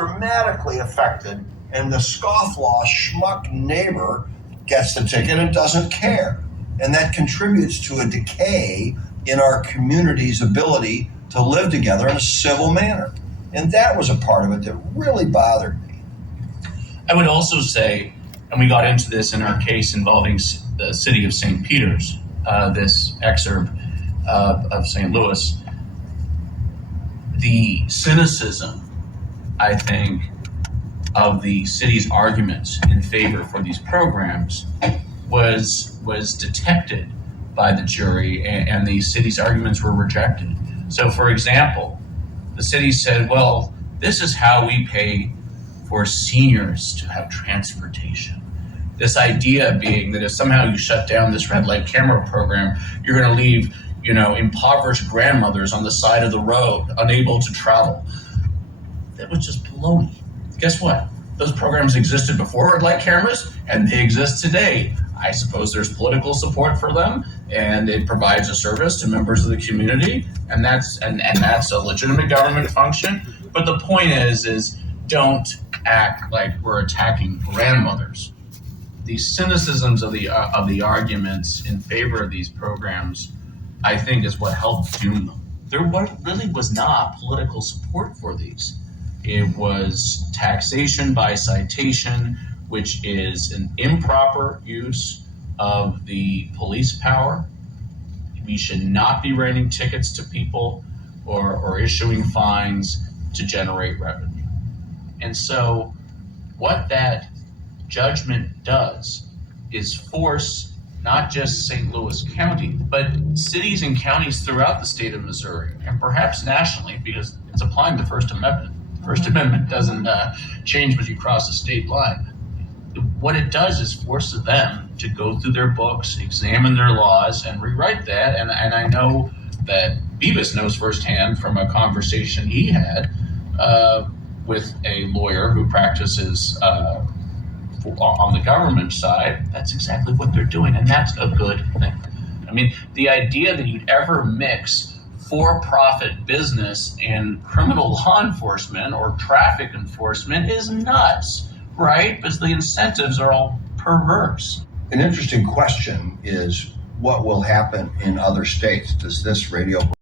dramatically affected, and the scofflaw schmuck neighbor gets the ticket and doesn't care. And that contributes to a decay in our community's ability to live together in a civil manner. And that was a part of it that really bothered me. I would also say, and we got into this in our case involving the city of St. Peter's, this exurb of St. Louis, the cynicism, I think, of the city's arguments in favor for these programs was detected by the jury, and the city's arguments were rejected. So, for example, the city said, well, this is how we pay for seniors to have transportation. This idea being that if somehow you shut down this red light camera program, you're going to leave, impoverished grandmothers on the side of the road, unable to travel. That was just baloney. Guess what? Those programs existed before red light cameras, and they exist today. I suppose there's political support for them, and it provides a service to members of the community, and that's a legitimate government function. But the point is don't act like we're attacking grandmothers. The cynicisms of the arguments in favor of these programs, I think, is what helped doom them. There really was not political support for these. It was taxation by citation, which is an improper use of the police power. We should not be writing tickets to people or issuing fines to generate revenue. And so what that judgment does is force not just St. Louis County, but cities and counties throughout the state of Missouri, and perhaps nationally, because it's applying the First Amendment. The First Amendment doesn't change when you cross a state line. What it does is force them to go through their books, examine their laws, and rewrite that. And I know that Beavis knows firsthand from a conversation he had with a lawyer who practices on the government side. That's exactly what they're doing, and that's a good thing. I mean, the idea that you'd ever mix for-profit business and criminal law enforcement or traffic enforcement is nuts, right? Because the incentives are all perverse. An interesting question is what will happen in other states? Does this radio